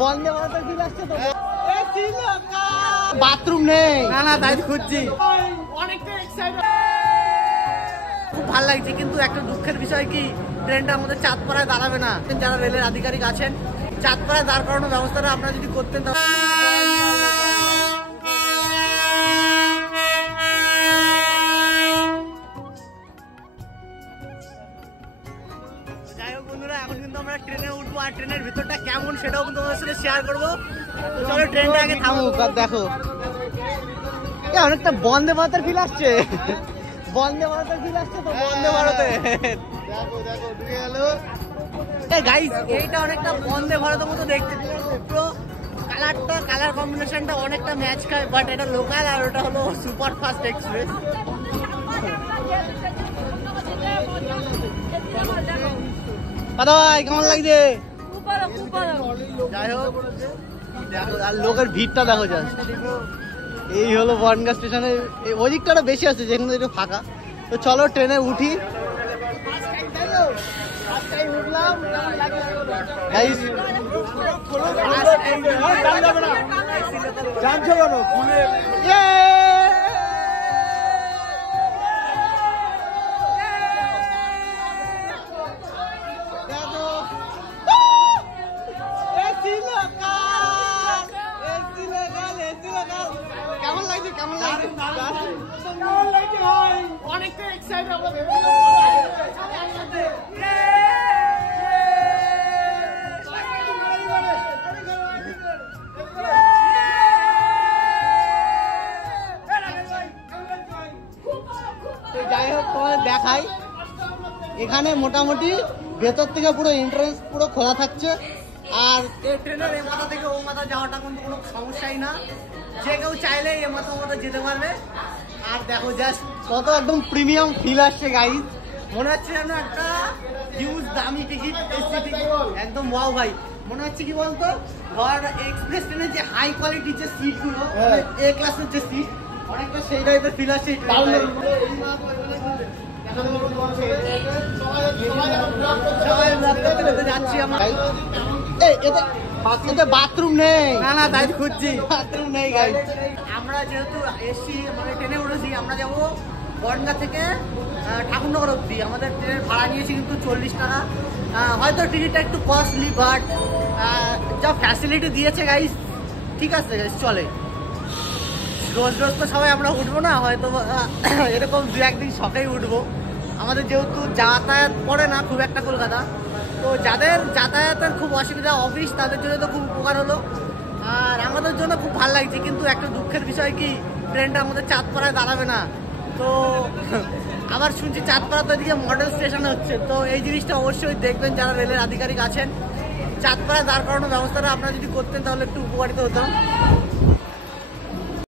বন্দে ভারতের ফিল আসছে তো। বাথরুম নেই, না না তাই খুঁজছি। খুব ভালো লাগছে, কিন্তু একটা দুঃখের বিষয় কি ট্রেনটা আমাদের চাঁদপাড়ায় দাঁড়াবে না। যারা রেলের আধিকারিক আছেন, চাঁদপাড়ায় দাঁড় করানোর ব্যবস্থাটা আপনারা যদি করতেন। যাই হোক বন্ধুরা, এখন কিন্তু আমরা ট্রেনে উঠবো, আর ট্রেনের ভিতরটা কেমন সেটাও কিন্তু তোমাদের সাথে শেয়ার করবো। চলো ট্রেনটা আগে থামুক আর দেখো। অনেকটা বন্দে ভারতের ফিল আসছে, বন্দে ভারতের ফিল আসছে তো। বন্দে ভারতে দেখো দেখো ঢুকে গেল গাইস। এইটা অনেকটা বন্দে ভারতের মতো দেখতে, পুরো কালারটা, কালার কম্বিনেশনটা অনেকটা ম্যাচ খায়। বাট এটা লোকাল আর ওটা হলো সুপার ফাস্ট এক্সপ্রেস। দাদা ভাই কেমন লাগছে? যাই হোক দেখো, আর লোকের ভিড়টা দেখো জাস্ট। এই হলো বনগাঁ স্টেশনে, ওই দিকটা বেশি আছে, যেখানে একটু ফাঁকা। তো চলো ট্রেনে উঠি। কেমন লাগছে? কেমন লাগছে? অনেকটা এক্সাইটেড আমরা। যাই হোক তোমাদের দেখাই, এখানে মোটামুটি ভেতর থেকে পুরো এন্ট্রান্স পুরো খোলা থাকছে। আর এই ট্রেনের এ মাথা থেকে ও মাথা যাওয়াটা কিন্তু কোনো সমস্যাই না, যে কেউ চাইলে এ মাথা ও মাথা যেতে পারবে। আর দেখো জাস্ট কত একদম প্রিমিয়াম ফিল আসছে গাইস, মনে হচ্ছে যেন একটা হিউজ দামি টিকিট, এসি টিকিট, একদম ওয়াও ভাই। মনে হচ্ছে কি বলতো, ধর এক্সপ্রেস ট্রেনের যে হাই কোয়ালিটির যে সিট গুলো, এ ক্লাসের যে সিট, অনেকটা সেই টাইপের ফিল আসছে। যাচ্ছি আমরা, বাথরুম নেই, না না তাই খুঁজছি, বাথরুম নেই গাইস। আমরা যেহেতু এসছি, মানে ট্রেনে উঠেছি, আমরা যাবো বনগাঁ থেকে ঠাকুরনগর অব্দি। আমাদের ট্রেনের ভাড়া নিয়েছি কিন্তু 40 টাকা। হয়তো টিকিটটা একটু কস্টলি, বাট যা ফ্যাসিলিটি দিয়েছে গাইস, ঠিক আছে গাইস, চলে। রোজ রোজ তো সবাই আমরা উঠবো না, হয়তো এরকম দু একদিন সকালেই উঠবো। আমাদের যেহেতু যাতায়াত পড়ে না খুব একটা কলকাতা, তো যাদের যাতায়াতের খুব অসুবিধা অফিস, তাদের জন্য তো খুব উপকার হলো। আর আমাদের জন্য খুব ভালো লাগছে, কিন্তু একটা দুঃখের বিষয় কি ট্রেনটা আমাদের চাঁদপাড়ায় দাঁড়াবে না। তো আবার শুনছি চাঁদপাড়া তো এদিকে মডেল স্টেশন হচ্ছে, তো এই জিনিসটা অবশ্যই দেখবেন যারা রেলের আধিকারিক আছেন। চাঁদপাড়ায় দাঁড় করানোর ব্যবস্থাটা আপনারা যদি করতেন তাহলে একটু উপকারিত হতো।